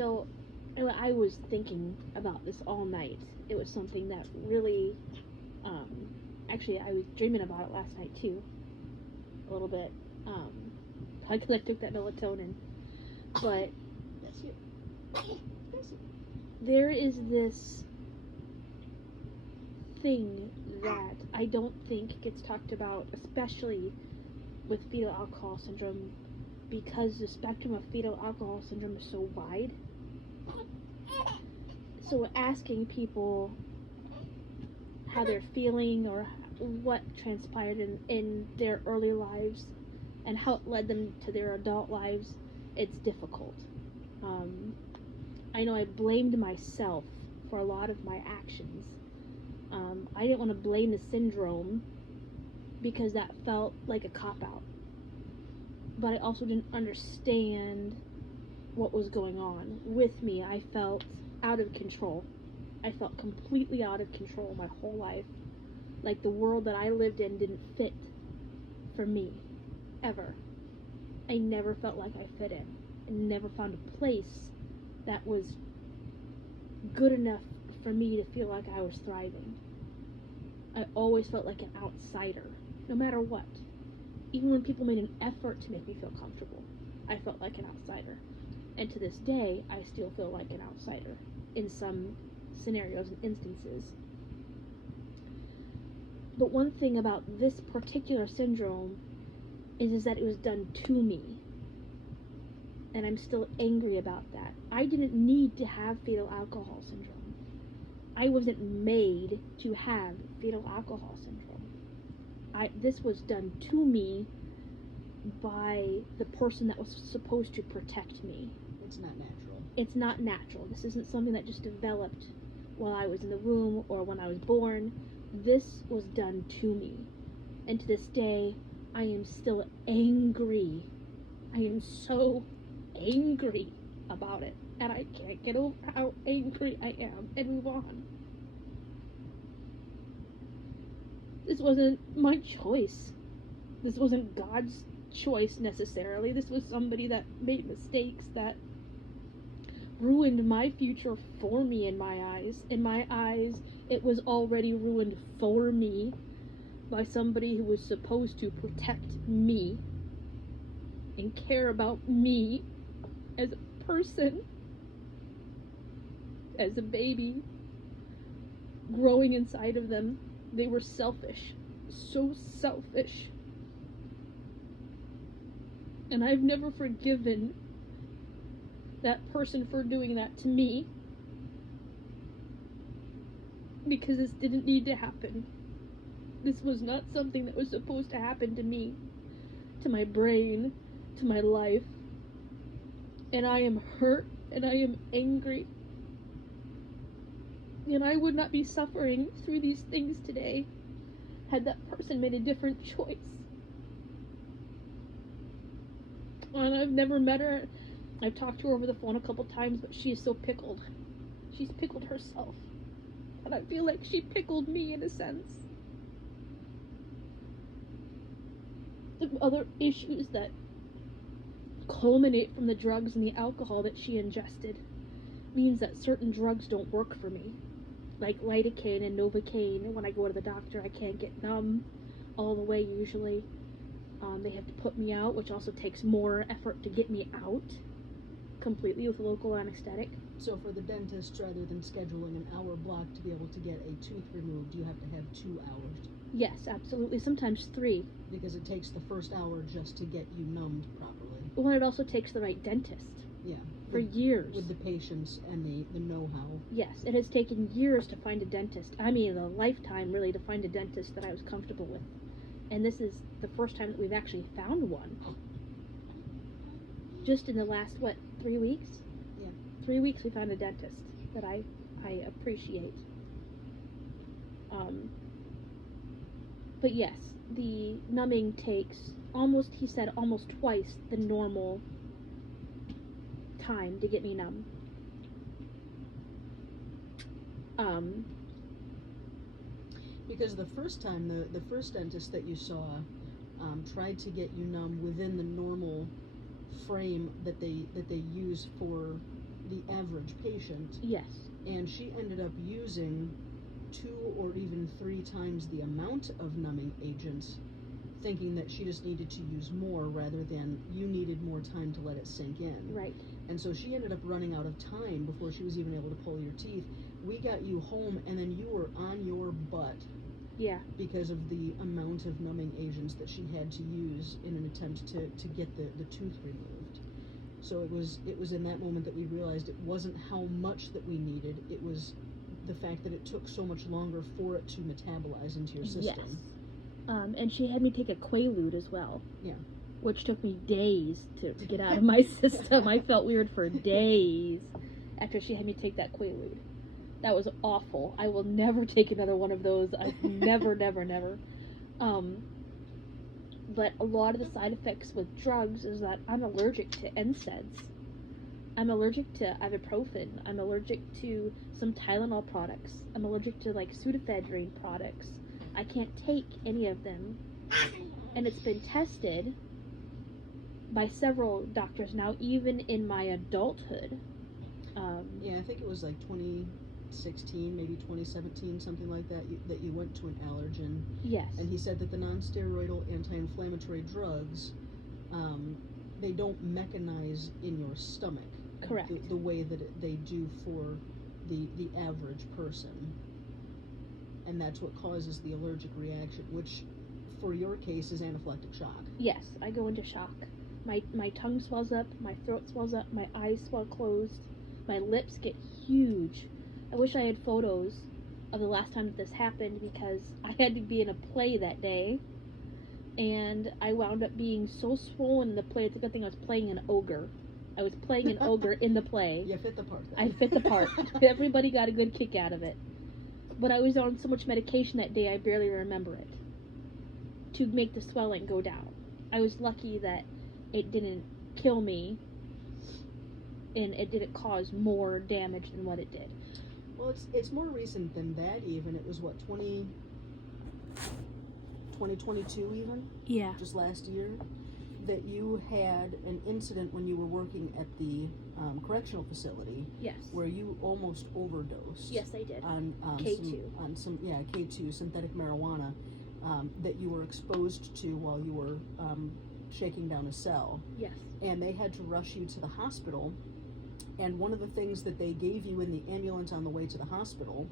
So, I was thinking about this all night. It was something that really, um, actually, I was dreaming about it last night too, a little bit. Probably because I took that melatonin. But That's you. That's you. there is this thing that I don't think gets talked about, especially with fetal alcohol syndrome, because the spectrum of fetal alcohol syndrome is so wide. So asking people how they're feeling or what transpired in their early lives and how it led them to their adult lives, it's difficult. I know I blamed myself for a lot of my actions. I didn't want to blame the syndrome because that felt like a cop-out. But I also didn't understand what was going on with me. I felt out of control. I felt completely out of control my whole life. Like the world that I lived in didn't fit for me, ever. I never felt like I fit in. I never found a place that was good enough for me to feel like I was thriving. I always felt like an outsider, no matter what. Even when people made an effort to make me feel comfortable, I felt like an outsider. And to this day, I still feel like an outsider in some scenarios and instances. But one thing about this particular syndrome is that it was done to me. And I'm still angry about that. I didn't need to have fetal alcohol syndrome. I wasn't made to have fetal alcohol syndrome. This was done to me by the person that was supposed to protect me. It's not natural. It's not natural. This isn't something that just developed while I was in the womb or when I was born. This was done to me. And to this day, I am still angry. I am so angry about it. And I can't get over how angry I am and move on. This wasn't my choice. This wasn't God's choice necessarily. This was somebody that made mistakes that ruined my future for me in my eyes. In my eyes, it was already ruined for me by somebody who was supposed to protect me and care about me as a person, as a baby growing inside of them. They were selfish, so selfish. And I've never forgiven that person for doing that to me, because this didn't need to happen. This was not something that was supposed to happen to me, to my brain, to my life. And I am hurt, and I am angry. And I would not be suffering through these things today had that person made a different choice. And I've never met her. I've talked to her over the phone a couple times, but she is so pickled. She's pickled herself. And I feel like she pickled me in a sense. The other issues that culminate from the drugs and the alcohol that she ingested means that certain drugs don't work for me. Like lidocaine and novocaine. When I go to the doctor, I can't get numb all the way usually. They have to put me out, which also takes more effort to get me out completely with a local anesthetic. So for the dentist, rather than scheduling an hour block to be able to get a tooth removed, you have to have 2 hours. Yes, absolutely. Sometimes 3. Because it takes the first hour just to get you numbed properly. Well, it also takes the right dentist. Yeah. For years. With the patience and the know-how. Yes, it has taken years to find a dentist. I mean, a lifetime, really, to find a dentist that I was comfortable with. And this is the first time that we've actually found one. Just in the last, 3 weeks? Yeah. 3 weeks we found a dentist that I appreciate. But yes, the numbing takes almost twice the normal time to get me numb. Because the first time, the first dentist that you saw tried to get you numb within the normal frame that they use for the average patient, Yes. and she ended up using 2 or even 3 times the amount of numbing agents, thinking that she just needed to use more rather than you needed more time to let it sink in. Right. And so she ended up running out of time before she was even able to pull your teeth. We got you home, and then you were on your butt. Yeah. Because of the amount of numbing agents that she had to use in an attempt to get the tooth removed. So it was in that moment that we realized it wasn't how much that we needed, it was the fact that it took so much longer for it to metabolize into your system. Yes. And she had me take a Quaalude as well. Yeah. Which took me days to get out of my system. I felt weird for days after she had me take that Quaalude. That was awful. I will never take another one of those. I never. But a lot of the side effects with drugs is that I'm allergic to NSAIDs. I'm allergic to ibuprofen. I'm allergic to some Tylenol products. I'm allergic to like pseudoephedrine products. I can't take any of them. And it's been tested by several doctors now, even in my adulthood. Yeah, I think it was like 2016, maybe 2017, something like that, that you went to an allergen. Yes. And he said that the non-steroidal anti-inflammatory drugs, they don't mechanize in your stomach. Correct. The way that they do for the average person. And that's what causes the allergic reaction, which for your case is anaphylactic shock. Yes, I go into shock. My tongue swells up, my throat swells up, my eyes swell closed, my lips get huge. I wish I had photos of the last time that this happened, because I had to be in a play that day, and I wound up being so swollen in the play. It's a good thing I was playing an ogre. I was playing an ogre in the play. You fit the part then. I fit the part. Everybody got a good kick out of it. But I was on so much medication that day I barely remember it, to make the swelling go down. I was lucky that it didn't kill me, and it didn't cause more damage than what it did. Well, it's more recent than that even. It was what, 2022 even? Yeah. Just last year, that you had an incident when you were working at the correctional facility. Yes. Where you almost overdosed. Yes, I did. On K2. K2, synthetic marijuana, that you were exposed to while you were shaking down a cell. Yes. And they had to rush you to the hospital. And one of the things that they gave you in the ambulance on the way to the hospital,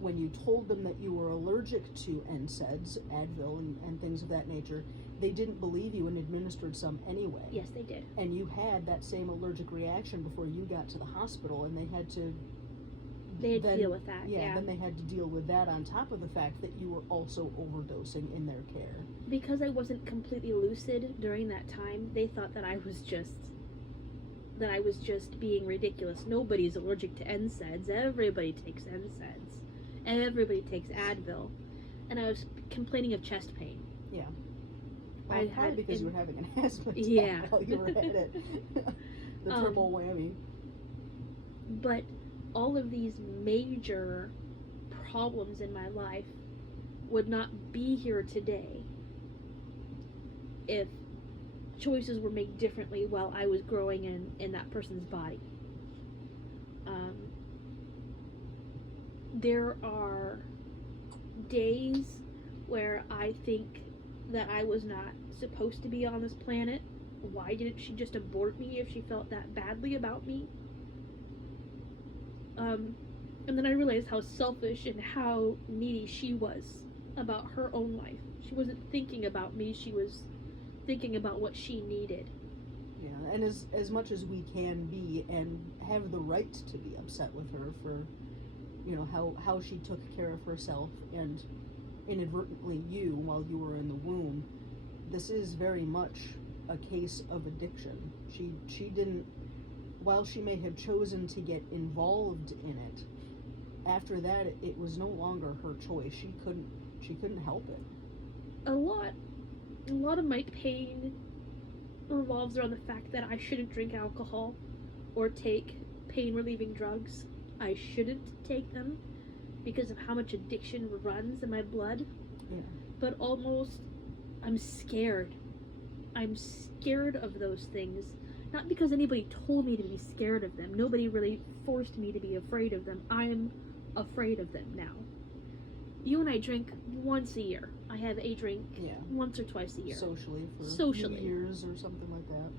when you told them that you were allergic to NSAIDs, Advil, and things of that nature, they didn't believe you and administered some anyway. Yes, they did. And you had that same allergic reaction before you got to the hospital, and they had to deal with that. Yeah. Then they had to deal with that on top of the fact that you were also overdosing in their care. Because I wasn't completely lucid during that time, they thought that I was just being ridiculous. Nobody's allergic to NSAIDs. Everybody takes NSAIDs. Everybody takes Advil. And I was complaining of chest pain. Yeah. Well, probably because you were having an asthma attack while you were at it. The triple whammy. But all of these major problems in my life would not be here today if choices were made differently while I was growing in that person's body. There are days where I think that I was not supposed to be on this planet. Why didn't she just abort me if she felt that badly about me? And then I realized how selfish and how needy she was about her own life. She wasn't thinking about me, she was thinking about what she needed. Yeah, and as much as we can be and have the right to be upset with her for, you know, how she took care of herself and inadvertently you while you were in the womb, this is very much a case of addiction. She didn't, while she may have chosen to get involved in it, after that it was no longer her choice. She couldn't help it. A lot of my pain revolves around the fact that I shouldn't drink alcohol or take pain relieving drugs. I shouldn't take them because of how much addiction runs in my blood. Yeah. But almost I'm scared. I'm scared of those things Not because anybody told me to be scared of them. Nobody really forced me to be afraid of them. I'm afraid of them now. You and I drink once a year. I have a drink once or twice a year. Socially for Socially. New Year's or something like that.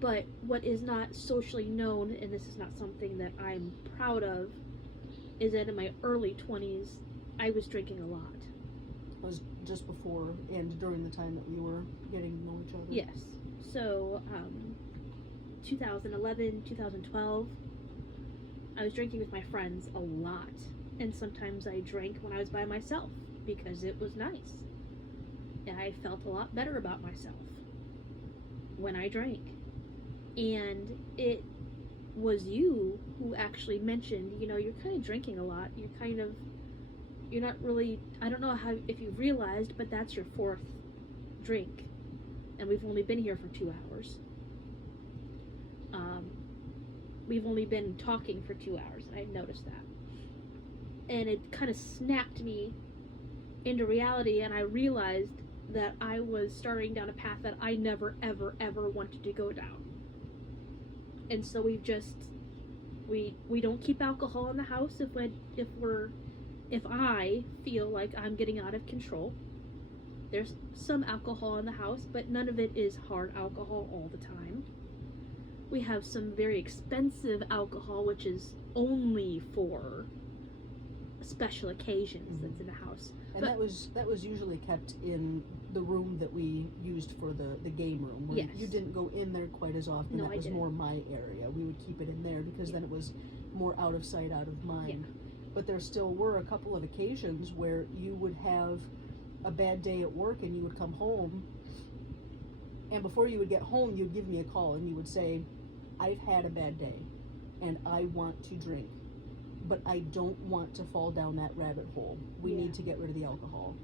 But what is not socially known, and this is not something that I'm proud of, is that in my early 20s, I was drinking a lot. It was just before and during the time that we were getting to know each other. Yes. So, 2011, 2012, I was drinking with my friends a lot. And sometimes I drank when I was by myself because it was nice. And I felt a lot better about myself when I drank. And it was you who actually mentioned, you know, you're kind of drinking a lot. You're not really, I don't know if you realized, but that's your fourth drink. And we've only been here for 2 hours. We've only been talking for 2 hours, and I noticed that. And it kind of snapped me into reality, and I realized that I was starting down a path that I never, ever, ever wanted to go down. And so we don't keep alcohol in the house if I feel like I'm getting out of control. There's some alcohol in the house, but none of it is hard alcohol all the time. We have some very expensive alcohol, which is only for special occasions that's in the house. And that was usually kept in the room that we used for the game room. Where yes. You didn't go in there quite as often. No, that was more my area. We would keep it in there because then it was more out of sight, out of mind. Yeah. But there still were a couple of occasions where you would have a bad day at work and you would come home, and before you would get home, you'd give me a call and you would say, I've had a bad day and I want to drink, but I don't want to fall down that rabbit hole. We need to get rid of the alcohol.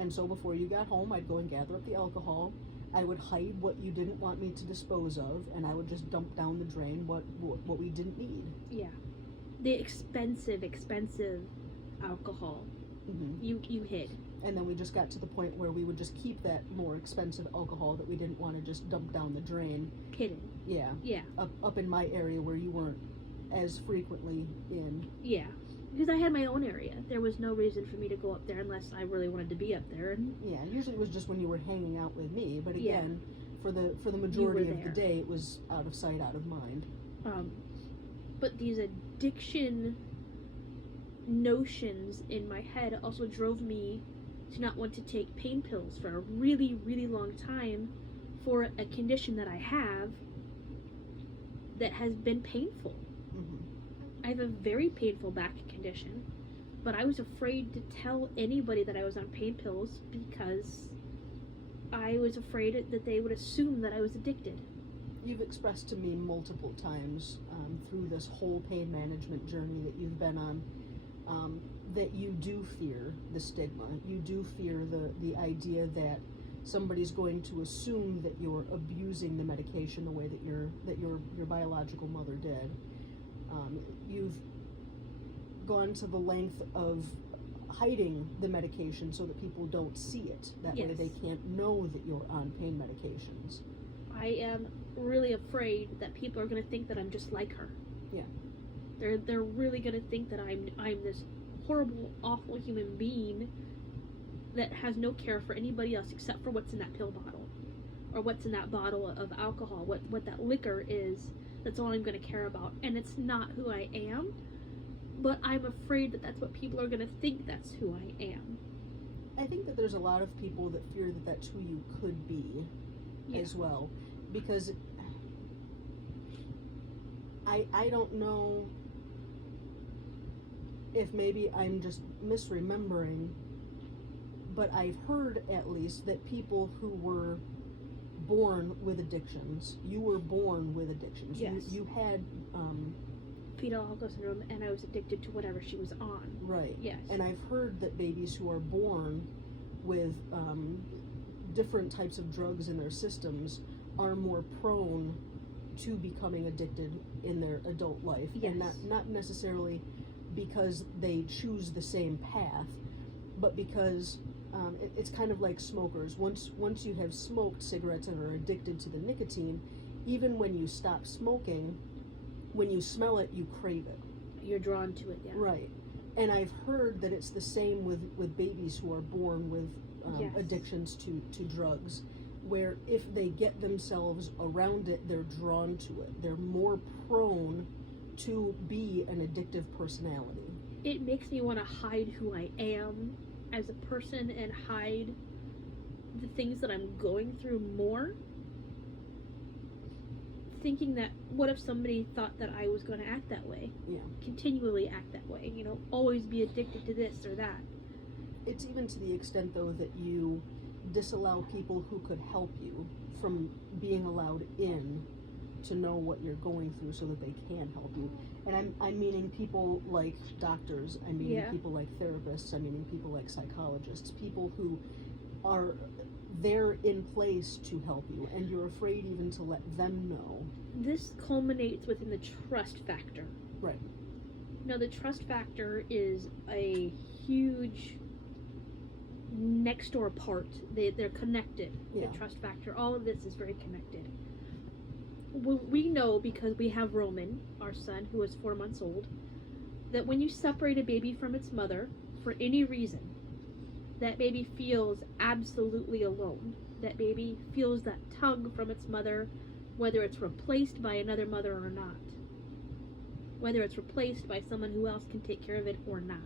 And so before you got home, I'd go and gather up the alcohol. I would hide what you didn't want me to dispose of, and I would just dump down the drain what we didn't need. Yeah. The expensive alcohol. Mm-hmm. You hid. And then we just got to the point where we would just keep that more expensive alcohol that we didn't want to just dump down the drain. Hidden. Yeah. Yeah. Up in my area where you weren't as frequently in. Yeah. Because I had my own area. There was no reason for me to go up there unless I really wanted to be up there. And yeah, usually it was just when you were hanging out with me. But again, for the majority of the day, it was out of sight, out of mind. But these addiction notions in my head also drove me to not want to take pain pills for a really, really long time for a condition that I have that has been painful. Mm-hmm. I have a very painful back condition, but I was afraid to tell anybody that I was on pain pills because I was afraid that they would assume that I was addicted. You've expressed to me multiple times through this whole pain management journey that you've been on that you do fear the stigma. You do fear the idea that somebody's going to assume that you're abusing the medication the way that your biological mother did. You've gone to the length of hiding the medication so that people don't see it. That way they can't know that you're on pain medications. I am really afraid that people are going to think that I'm just like her. Yeah. They're really going to think that I'm this horrible, awful human being that has no care for anybody else except for what's in that pill bottle or what's in that bottle of alcohol, what that liquor is. That's all I'm going to care about, and it's not who I am, but I'm afraid that that's what people are going to think that's who I am. I think that there's a lot of people that fear that that's who you could be as well, because I don't know if maybe I'm just misremembering, but I've heard at least that people who were born with addictions, you were born with addictions. Yes. You had fetal alcohol syndrome, and I was addicted to whatever she was on. Right. Yes. And I've heard that babies who are born with different types of drugs in their systems are more prone to becoming addicted in their adult life. Yes. And not necessarily because they choose the same path, but because it's kind of like smokers. Once you have smoked cigarettes and are addicted to the nicotine, even when you stop smoking, when you smell it, you crave it. You're drawn to it, yeah. Right. And I've heard that it's the same with babies who are born with Yes. addictions to drugs, where if they get themselves around it, they're drawn to it. They're more prone to be an addictive personality. It makes me want to hide who I am as a person and hide the things that I'm going through more. Thinking that, what if somebody thought that I was going to act that way? Yeah. Continually act that way, always be addicted to this or that. It's even to the extent, though, that you disallow people who could help you from being allowed in to know what you're going through so that they can help you. And I'm meaning people like doctors, I'm meaning Yeah. people like therapists, I'm meaning people like psychologists, people who are there in place to help you, and you're afraid even to let them know. This culminates within the trust factor. Right. The trust factor is a huge next door part. They're connected. Yeah. The trust factor, all of this is very connected. We know, because we have Roman, our son, who is 4 months old, that when you separate a baby from its mother for any reason, that baby feels absolutely alone. That baby feels that tug from its mother, whether it's replaced by another mother or not. Whether it's replaced by someone who else can take care of it or not.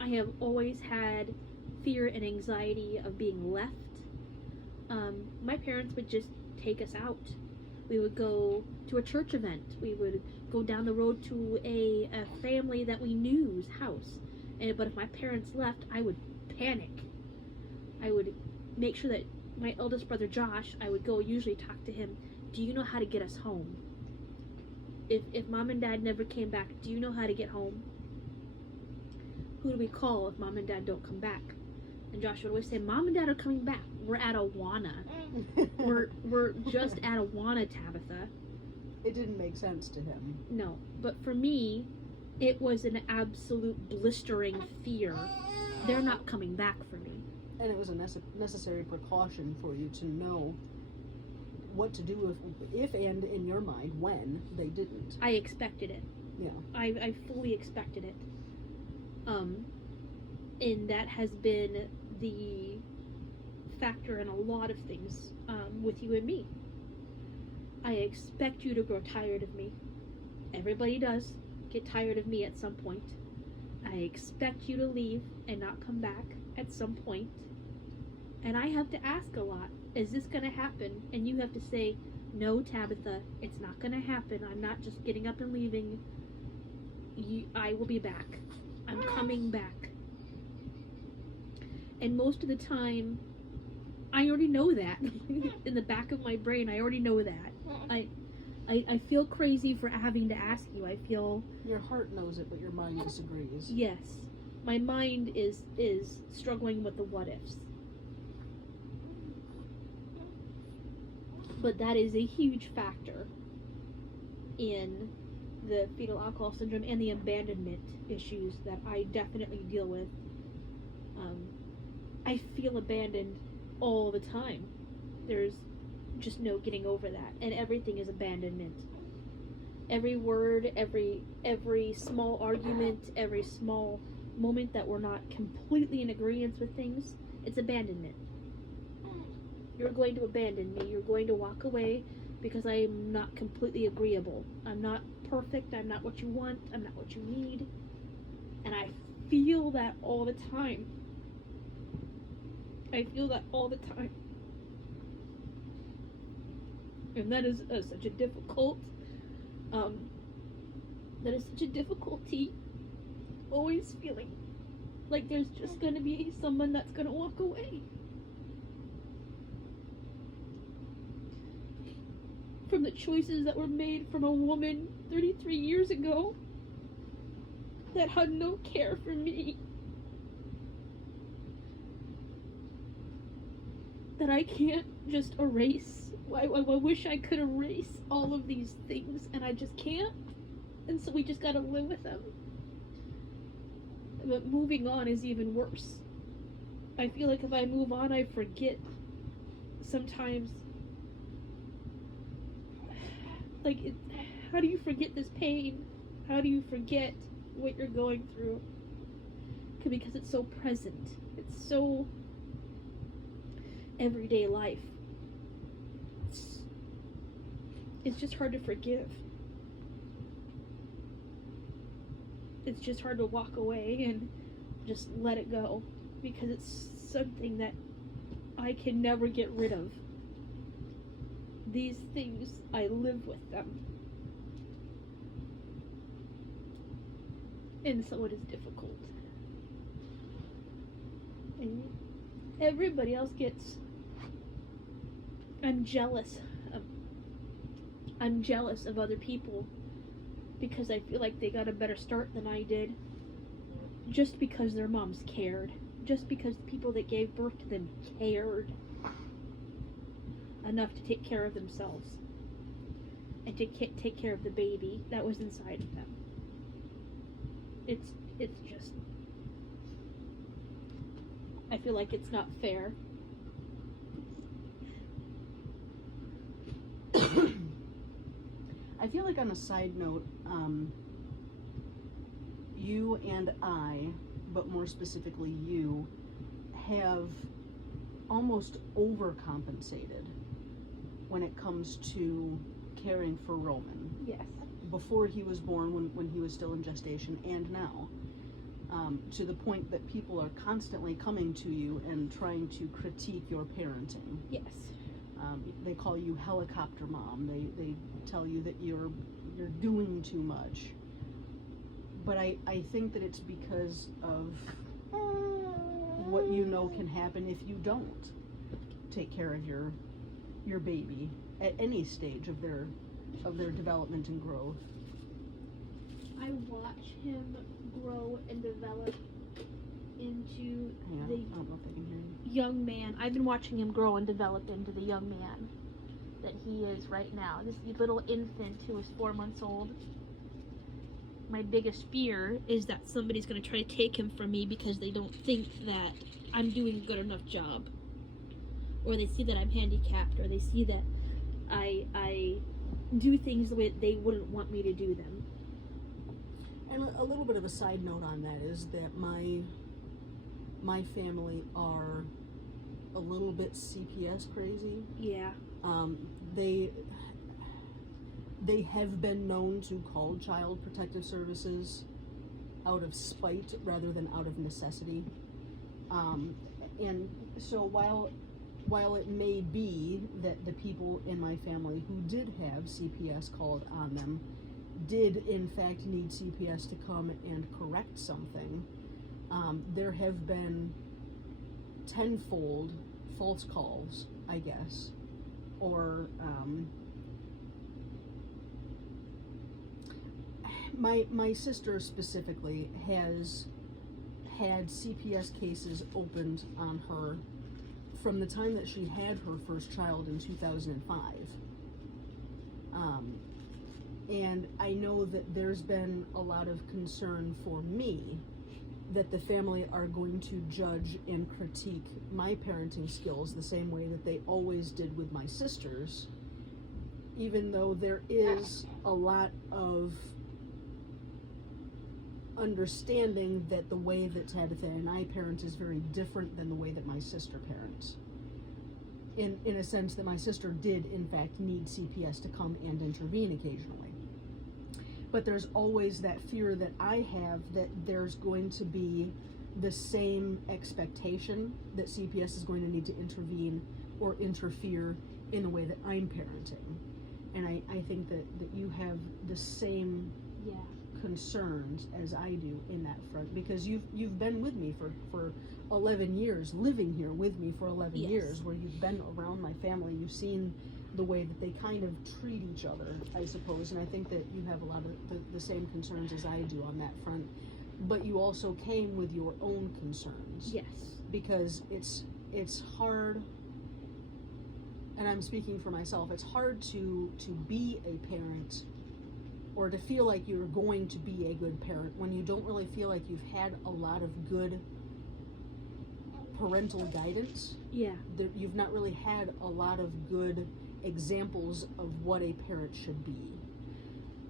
I have always had fear and anxiety of being left. My parents would just take us out. We would go to a church event. We would go down the road to a family that we knew's house. But if my parents left, I would panic. I would make sure that my eldest brother Josh, I would go usually talk to him. Do you know how to get us home? If mom and dad never came back, do you know how to get home? Who do we call if mom and dad don't come back? And Josh would always say, Mom and Dad are coming back. We're at Awana. We're just at Awana, Tabitha. It didn't make sense to him. No, but for me, it was an absolute blistering fear. They're not coming back for me. And it was a necessary precaution for you to know what to do if and in your mind, when they didn't. I expected it. Yeah. I fully expected it. And that has been the factor in a lot of things with you and me. I expect you to grow tired of me. Everybody does get tired of me at some point. I expect you to leave and not come back at some point. And I have to ask a lot, is this going to happen? And you have to say, no, Tabitha, it's not going to happen. I'm not just getting up and leaving. I will be back. I'm coming back. And most of the time, I already know that. In the back of my brain, I already know that. I feel crazy for having to ask you. I feel... Your heart knows it, but your mind disagrees. Yes. My mind is struggling with the what-ifs. But that is a huge factor in the fetal alcohol syndrome and the abandonment issues that I definitely deal with. I feel abandoned all the time. There's just no getting over that, and everything is abandonment. Every word, every small argument, every small moment that we're not completely in agreement with things, it's abandonment. You're going to abandon me. You're going to walk away because I'm not completely agreeable. I'm not perfect. I'm not what you want. I'm not what you need. And I feel that all the time. I feel that all the time. And that is such a difficult, difficulty, always feeling like there's just going to be someone that's going to walk away from the choices that were made from a woman 33 years ago that had no care for me. That I can't just erase. I wish I could erase all of these things, and I just can't. And so we just gotta live with them. But moving on is even worse. I feel like if I move on, I forget sometimes Like, how do you forget this pain? How do you forget what you're going through? Because it's so present. It's so everyday life. It's just hard to forgive. It's just hard to walk away and just let it go, because it's something that I can never get rid of. These things, I live with them. And so it is difficult. And everybody else gets... I'm jealous of other people because I feel like they got a better start than I did, just because their moms cared, just because the people that gave birth to them cared enough to take care of themselves and to take care of the baby that was inside of them. It's just, I feel like it's not fair. I feel like, on a side note, you and I, but more specifically you, have almost overcompensated when it comes to caring for Roman. Yes. Before he was born, when he was still in gestation, and now. To the point that people are constantly coming to you and trying to critique your parenting. Yes. They call you helicopter mom. They tell you that you're doing too much. But I think that it's because of what you know can happen if you don't take care of your baby at any stage of their development and growth. I watch him grow and develop into I don't know if they can hear you. young man. I've been watching him grow and develop into the young man that he is right now. This little infant who is 4 months old. My biggest fear is that somebody's going to try to take him from me because they don't think that I'm doing a good enough job. Or they see that I'm handicapped, or they see that I do things the way they wouldn't want me to do them. And a little bit of a side note on that is that my family are a little bit CPS crazy. Yeah. They have been known to call Child Protective Services out of spite rather than out of necessity. And so while it may be that the people in my family who did have CPS called on them did in fact need CPS to come and correct something, there have been tenfold false calls, I guess, or my sister specifically has had CPS cases opened on her from the time that she had her first child in 2005. And I know that there's been a lot of concern for me that the family are going to judge and critique my parenting skills the same way that they always did with my sisters, even though there is a lot of understanding that the way that Tabitha and I parent is very different than the way that my sister parents. In a sense that my sister did in fact need CPS to come and intervene occasionally. But there's always that fear that I have that there's going to be the same expectation that CPS is going to need to intervene or interfere in the way that I'm parenting. And I think that you have the same concerns as I do in that front, because you've been with me for 11 years, living here with me for 11 years, where you've been around my family. You've seen the way that they kind of treat each other, I suppose, and I think that you have a lot of the same concerns as I do on that front. But you also came with your own concerns. Yes. Because it's hard, and I'm speaking for myself, it's hard to be a parent or to feel like you're going to be a good parent when you don't really feel like you've had a lot of good parental guidance. Yeah. You've not really had a lot of good examples of what a parent should be.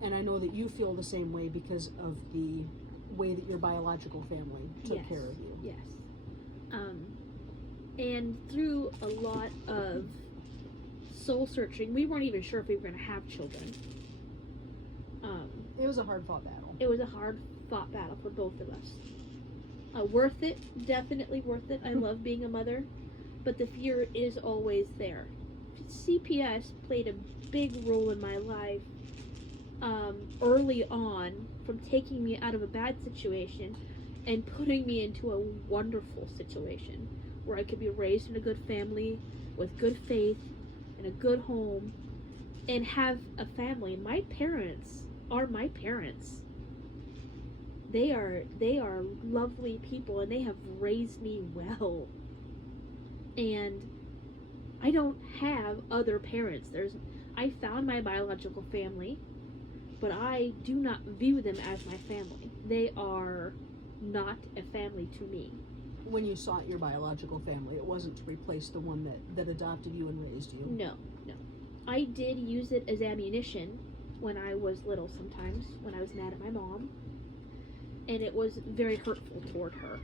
And I know that you feel the same way because of the way that your biological family took care of you. Yes. And through a lot of soul searching, we weren't even sure if we were going to have children. It was a hard fought battle. It was a hard fought battle for both of us. Worth it, definitely worth it. I love being a mother, but the fear is always there. CPS played a big role in my life early on, from taking me out of a bad situation and putting me into a wonderful situation where I could be raised in a good family with good faith in a good home and have a family. My parents are my parents. They are lovely people, and they have raised me well. And I don't have other parents. I found my biological family, but I do not view them as my family. They are not a family to me. When you sought your biological family, it wasn't to replace the one that adopted you and raised you. No. I did use it as ammunition when I was little sometimes, when I was mad at my mom. And it was very hurtful toward her.